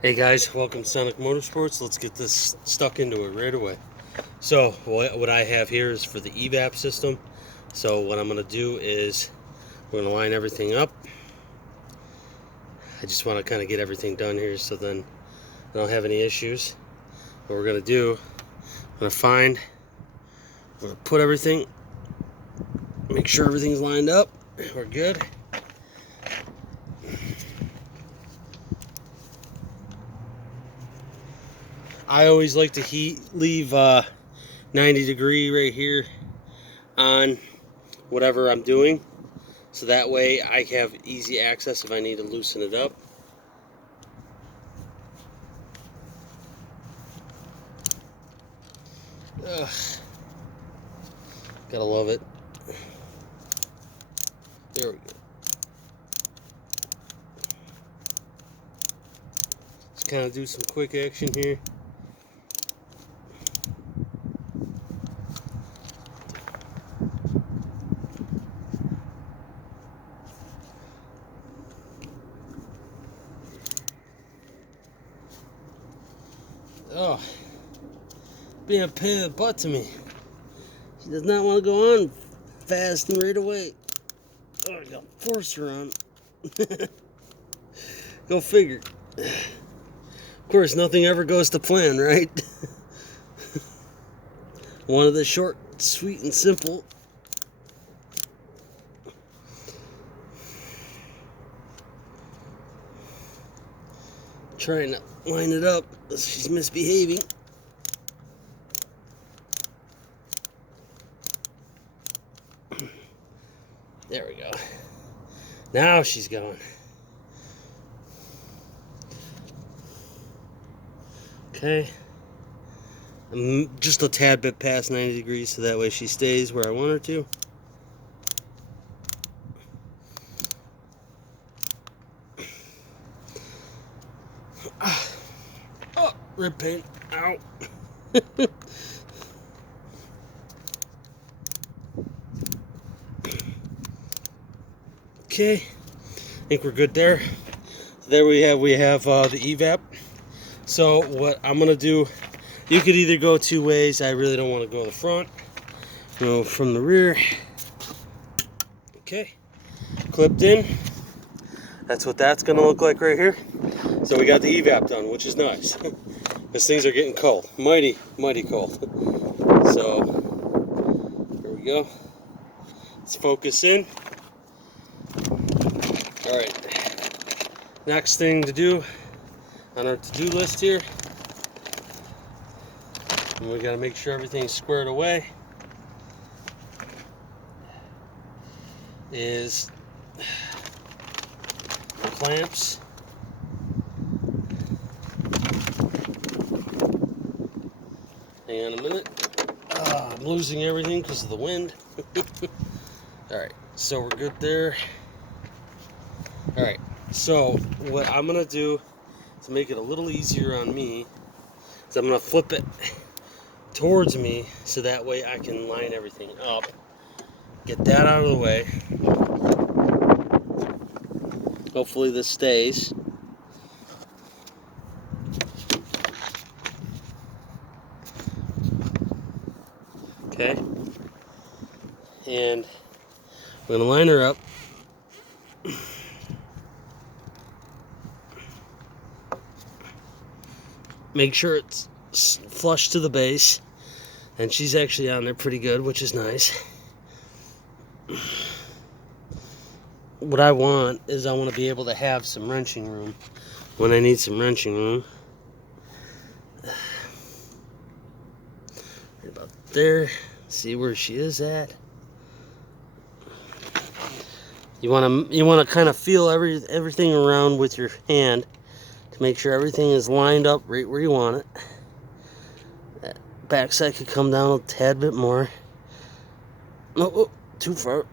Hey guys, welcome to Sonic Motorsports. Let's get this stuck into it right away. So what I have here is for the evap system. So what I'm going to do is we're going to line everything up. I just want to kind of get everything done here so then I don't have any issues. What we're going to do, I'm going to put everything, make sure everything's lined up. We're good. I always like to leave 90 degree right here on whatever I'm doing, so that way I have easy access if I need to loosen it up. Ugh. Gotta love it. There we go. Let's kind of do some quick action here. Oh, being a pain in the butt to me. She does not want to go on fast and right away. Oh, I got to force her on. Go figure. Of course, nothing ever goes to plan, right? One of the short, sweet, and simple. Trying to line it up as she's misbehaving. There we go. Now she's going. Okay. I'm just a tad bit past 90 degrees so that way she stays where I want her to. Oh, rib pain. Ow. Okay. I think we're good there. There we have the evap. So what I'm gonna do, you could either go two ways. I really don't want to go the front. Go from the rear. Okay. Clipped in. That's what that's gonna look like right here. So we got the evap done, which is nice. Because things are getting cold. Mighty cold. So here we go. Let's focus in. Alright. Next thing to do on our to-do list here. And we gotta make sure everything's squared away. Is the clamps. Hang on a minute. I'm losing everything because of the wind. Alright, so we're good there. Alright, so what I'm going to do to make it a little easier on me is I'm going to flip it towards me so that way I can line everything up. Get that out of the way. Hopefully this stays. Okay. And I'm going to line her up. Make sure it's flush to the base. And she's actually on there pretty good, which is nice. What I want is I want to be able to have some wrenching room when I need some wrenching room. Right about there. See where she is at. You want to kind of feel everything around with your hand to make sure everything is lined up right where you want it. That backside could come down a tad bit more. Oh, too far.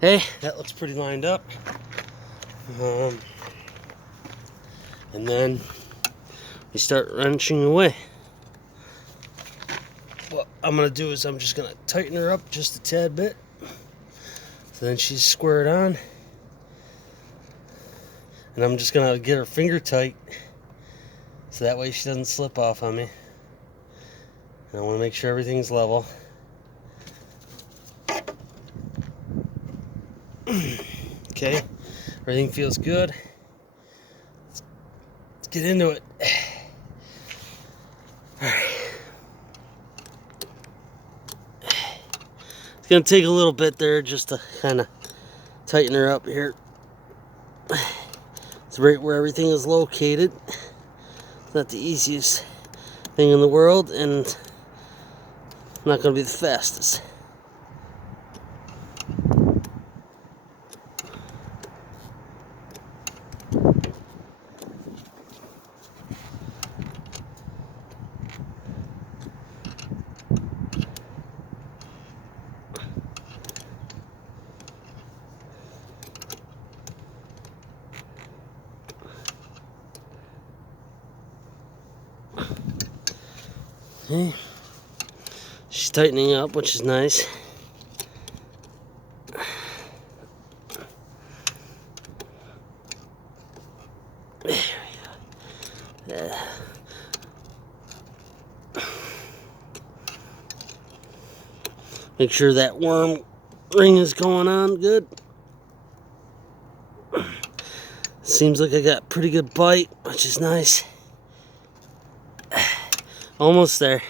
Hey, that looks pretty lined up. And then we start wrenching away. What I'm going to do is I'm just going to tighten her up just a tad bit. So then she's squared on. And I'm just gonna get her finger tight so that way she doesn't slip off on me. And I want to make sure everything's level. Okay, everything feels good. Let's get into it. Alright. It's gonna take a little bit there just to kind of tighten her up here. It's right where everything is located. It's not the easiest thing in the world, and not gonna be the fastest. Okay. She's tightening up, which is nice. There we go. Yeah. Make sure that worm ring is going on good. Seems like I got pretty good bite, which is nice. Almost there.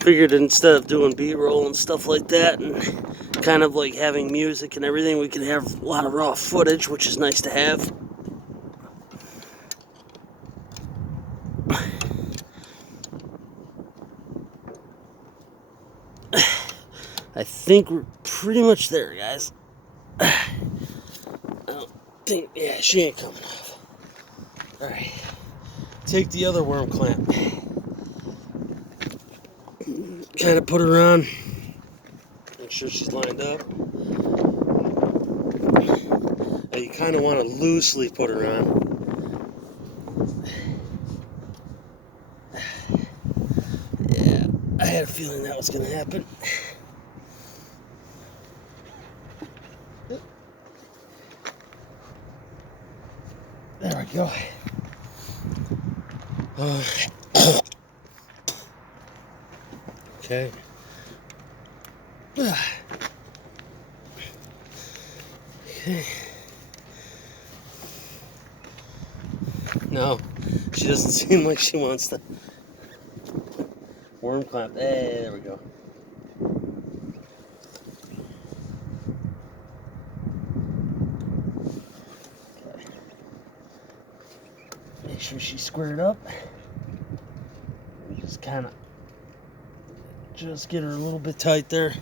Figured instead of doing B-roll and stuff like that and kind of like having music and everything, we could have a lot of raw footage, which is nice to have. I think we're pretty much there, guys. I don't think, yeah, she ain't coming off. Alright, take the other worm clamp. Kind of put her on. Make sure she's lined up. Now you kind of want to loosely put her on. Yeah, I had a feeling that was going to happen. There we go. Okay. Okay. No, she doesn't seem like she wants to worm clamp. Hey, there we go. Okay. Make sure she's squared up. And just kind of get her a little bit tight there.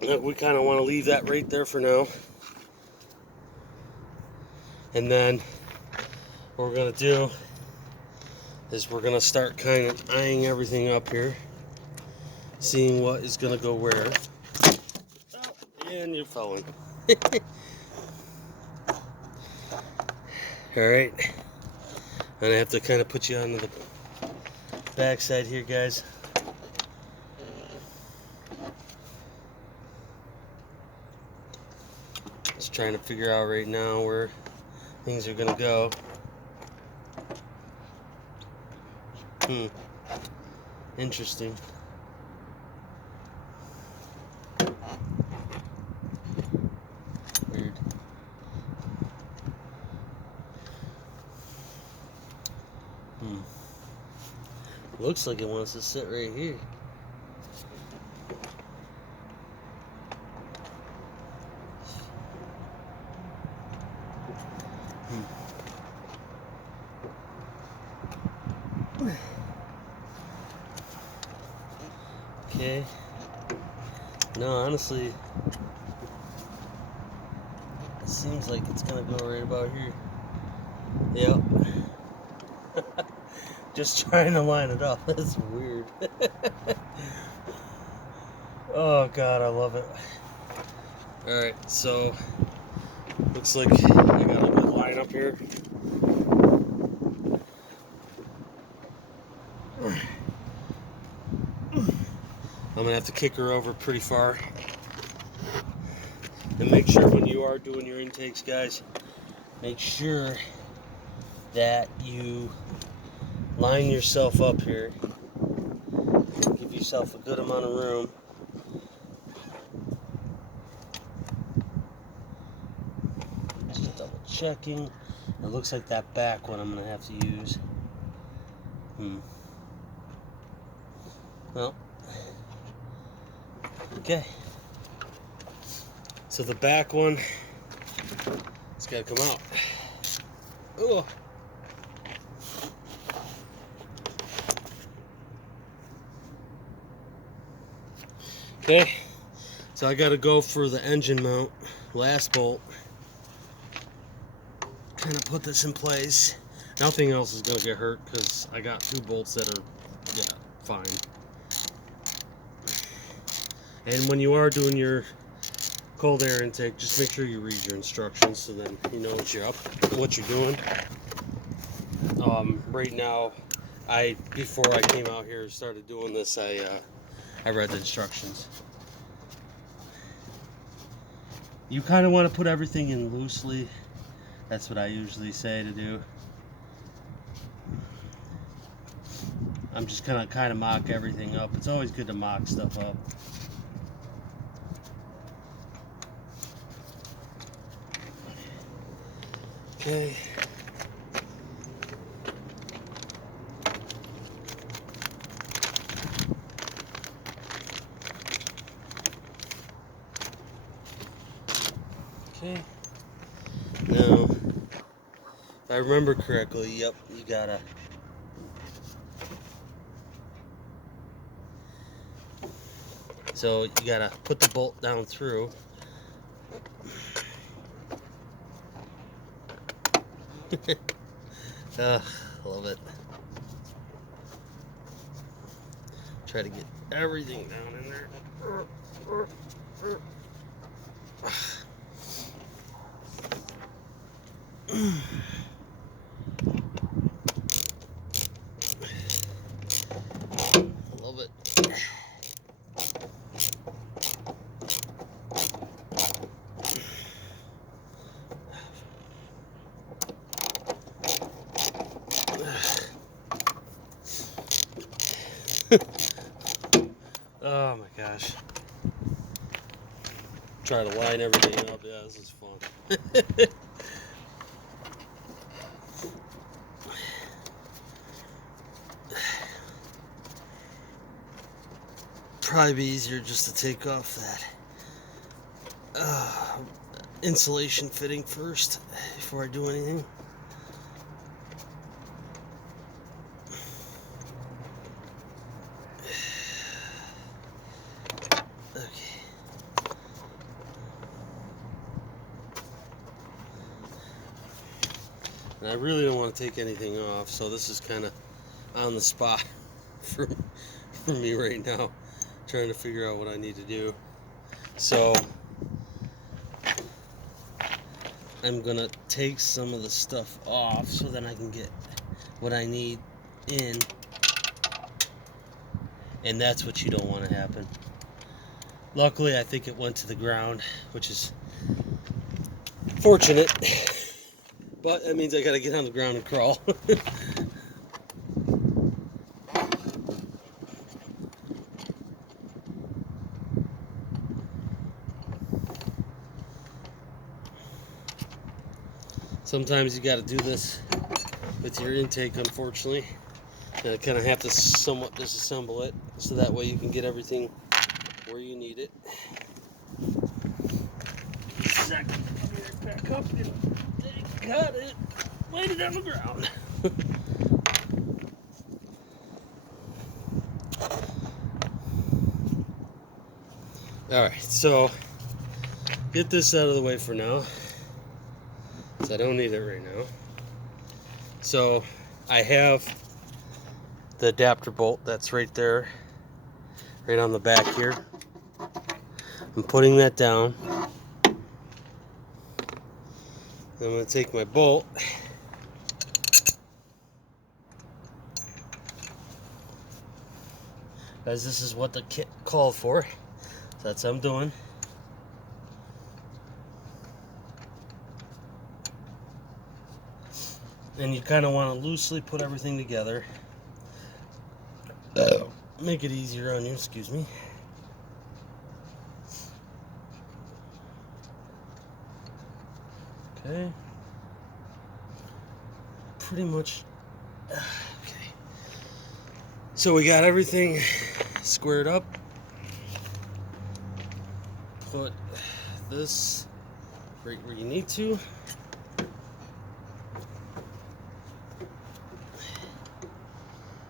We kind of want to leave that right there for now. And then what we're going to do is we're going to start kind of eyeing everything up here, seeing what is going to go where. Oh, and you're falling. Alright. And I have to kind of put you on the back side here, guys. Just trying to figure out right now where things are gonna go. Interesting. Weird. Looks like it wants to sit right here. Okay. No, honestly, it seems like it's gonna go right about here. Yep. Just trying to line it up. That's weird. Oh God, I love it. Alright, so looks like I got a good line up here. I'm gonna have to kick her over pretty far. And make sure when you are doing your intakes, guys, make sure that you line yourself up here. Give yourself a good amount of room. Just double checking. It looks like that back one I'm gonna have to use. Well, okay. So the back one, it's gotta come out. Oh. Okay, so I gotta go for the engine mount, last bolt. Kind of put this in place. Nothing else is gonna get hurt because I got 2 bolts that are, fine. And when you are doing your cold air intake, just make sure you read your instructions so then you know what you're doing. Right now, before I came out here and started doing this, I read the instructions. You kind of want to put everything in loosely. That's what I usually say to do. I'm just gonna kind of mock everything up. It's always good to mock stuff up. Okay. Okay. Now, if I remember correctly, yep, you gotta put the bolt down through. Love it. Try to get everything down in there. Love it. Oh my gosh. Try to line everything up. Yeah, this is fun. Probably be easier just to take off that insulation fitting first before I do anything. And I really don't want to take anything off, so this is kind of on the spot for me right now, trying to figure out what I need to do. So I'm gonna take some of the stuff off so then I can get what I need in, and that's what you don't want to happen. Luckily, I think it went to the ground, which is fortunate. But that means I gotta get on the ground and crawl. Sometimes you gotta do this with your intake, unfortunately. You kind of have to somewhat disassemble it so that way you can get everything where you need it. Second, let me back up and got it. Laid it on the ground. Alright, so get this out of the way for now, because I don't need it right now. So I have the adapter bolt that's right there, right on the back here. I'm putting that down. I'm going to take my bolt Guys, this is what the kit called for. So that's what I'm doing. And you kind of want to loosely put everything together. Make it easier on you, excuse me. Okay. Pretty much. Okay. So we got everything squared up. Put this right where you need to.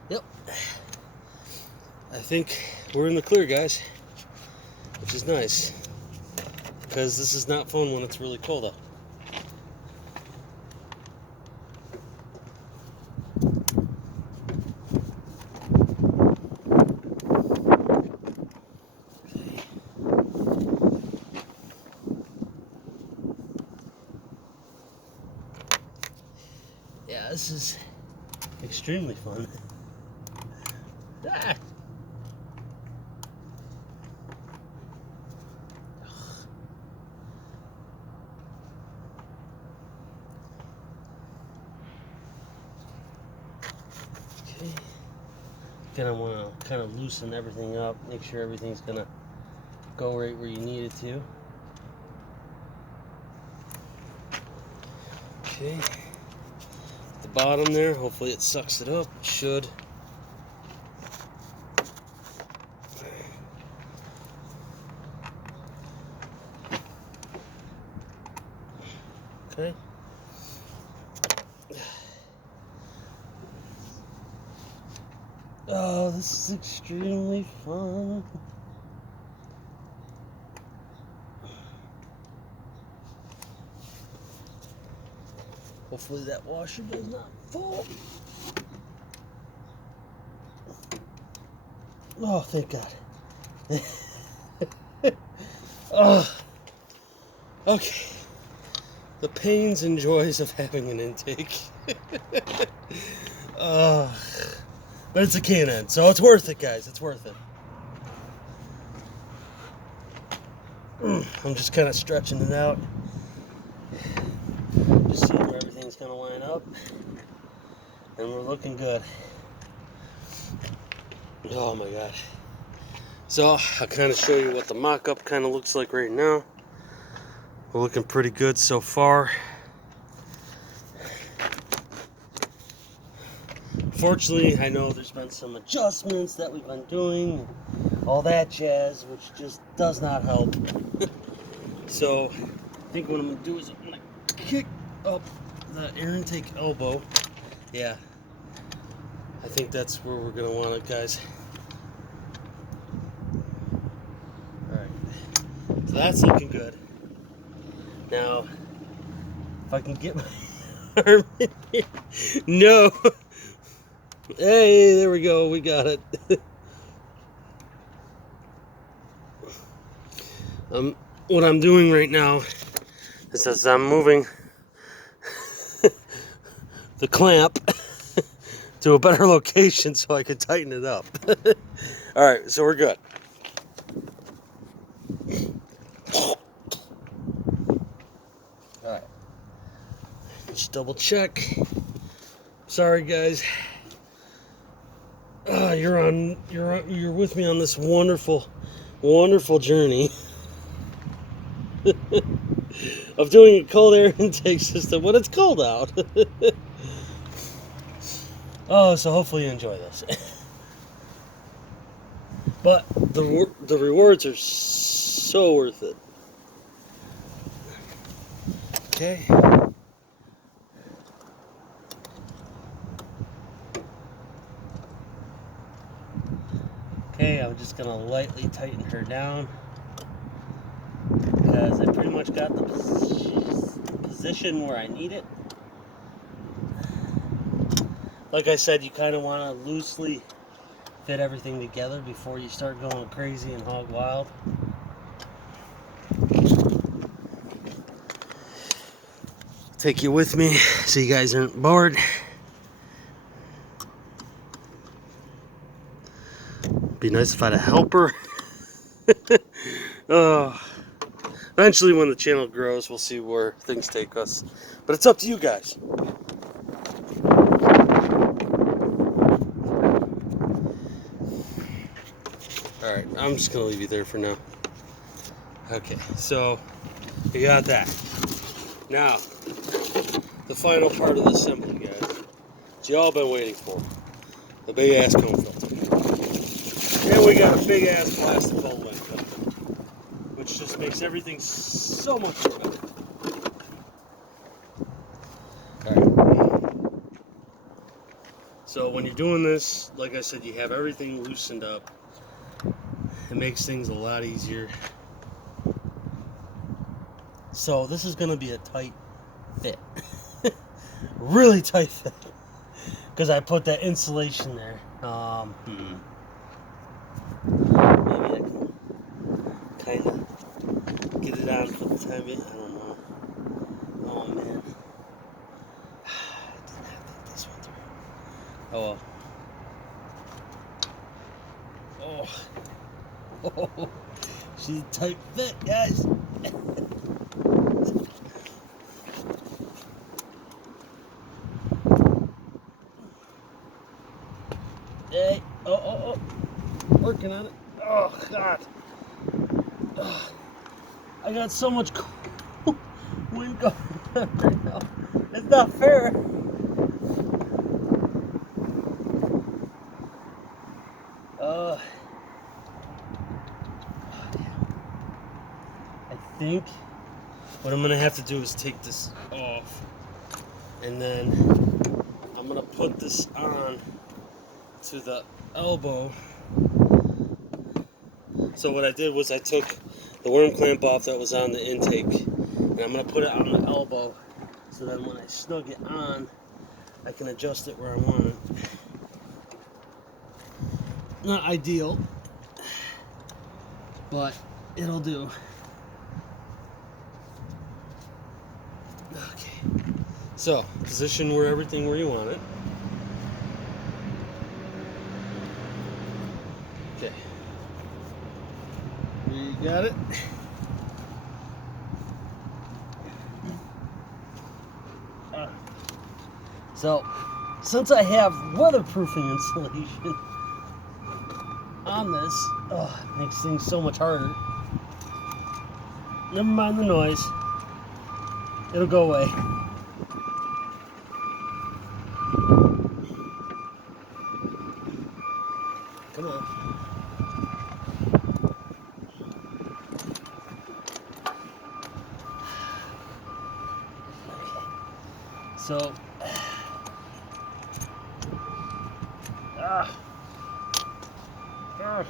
Yep. I think we're in the clear, guys, which is nice, because this is not fun when it's really cold out. Yeah, this is extremely fun. Ah. Okay. Gonna want to kind of loosen everything up, make sure everything's gonna go right where you need it to. Okay. The bottom there, hopefully it sucks it up. It should. Okay. Oh, this is extremely fun. Hopefully that washer does not fall. Oh, thank God. Oh, okay. The pains and joys of having an intake. But it's a K&N, so it's worth it, guys. It's worth it. I'm just kind of stretching it out. Just seeing where everything's going to line up. And we're looking good. Oh my God. So I'll kind of show you what the mock-up kind of looks like right now. We're looking pretty good so far. Fortunately, I know there's been some adjustments that we've been doing, all that jazz, which just does not help. So I think what I'm going to do is I'm going to kick up the air intake elbow. Yeah, I think that's where we're going to want it, guys. Alright, so that's looking good. Now, if I can get my arm in here. No! Hey, there we go, we got it. What I'm doing right now is as I'm moving the clamp to a better location so I can tighten it up. Alright, so we're good. Alright. Just double check. Sorry guys. You're with me on this wonderful journey of doing a cold air intake system when it's cold out. Oh, so hopefully you enjoy this. But the rewards are so worth it. Okay. Okay, I'm just gonna lightly tighten her down because I pretty much got the position where I need it. Like I said, you kind of want to loosely fit everything together before you start going crazy and hog wild. Take you with me so you guys aren't bored. Be nice if I had a helper. Eventually, when the channel grows, we'll see where things take us. But it's up to you guys. Alright, I'm just going to leave you there for now. Okay, so you got that. Now, the final part of the assembly, guys. It's you all been waiting for. The big ass cone filter. And we got a big ass plastic bowl wind filter, which just makes everything so much better. Alright. So when you're doing this, like I said, you have everything loosened up. It makes things a lot easier. So this is going to be a tight fit. Really tight fit. Because I put that insulation there. Maybe I can kind of get it on for the time being. I don't know. Oh man. I did not think this one through. Oh well. Oh. She's a tight fit, guys. Hey, oh, working on it. Oh, God. I got so much wind going on right now. It's not fair. I think what I'm going to have to do is take this off. And then I'm going to put this on to the elbow. So what I did was I took the worm clamp off that was on the intake, and I'm going to put it on the elbow so that when I snug it on, I can adjust it where I want it. Not ideal, but it'll do. Okay, so position everything where you want it. Okay, you got it. So, since I have weatherproofing insulation on this, it makes things so much harder. Never mind the noise. It'll go away. Come on. Okay. So, Alright.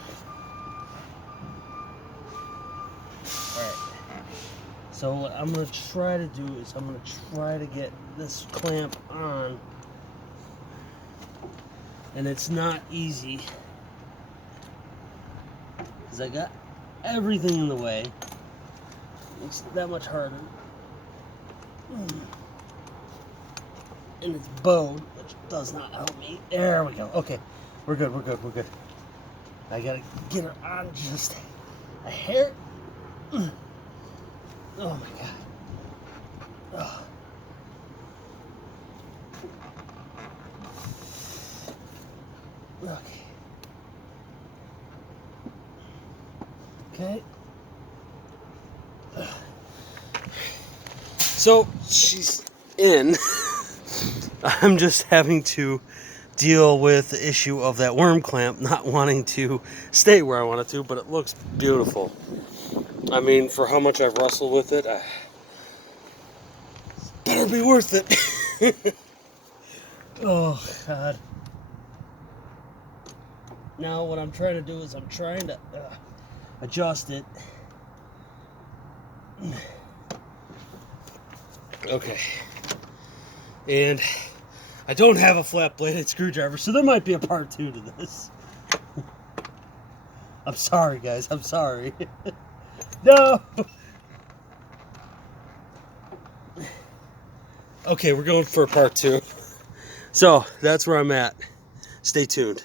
So what I'm going to try to do is I'm going to try to get this clamp on. And it's not easy. Because I got everything in the way. It's that much harder. And it's bowed, which does not help me. There we go. Okay. We're good. I gotta get her on just a hair. Oh my God. Oh. Okay. So she's in. I'm just having to deal with the issue of that worm clamp not wanting to stay where I want it to, but it looks beautiful. I mean, for how much I've wrestled with it, better be worth it. Oh, God. Now what I'm trying to do is I'm trying to adjust it. Okay. And I don't have a flat bladed screwdriver, so there might be a part 2 to this. I'm sorry, guys. I'm sorry. No! Okay, we're going for part 2. So, that's where I'm at. Stay tuned.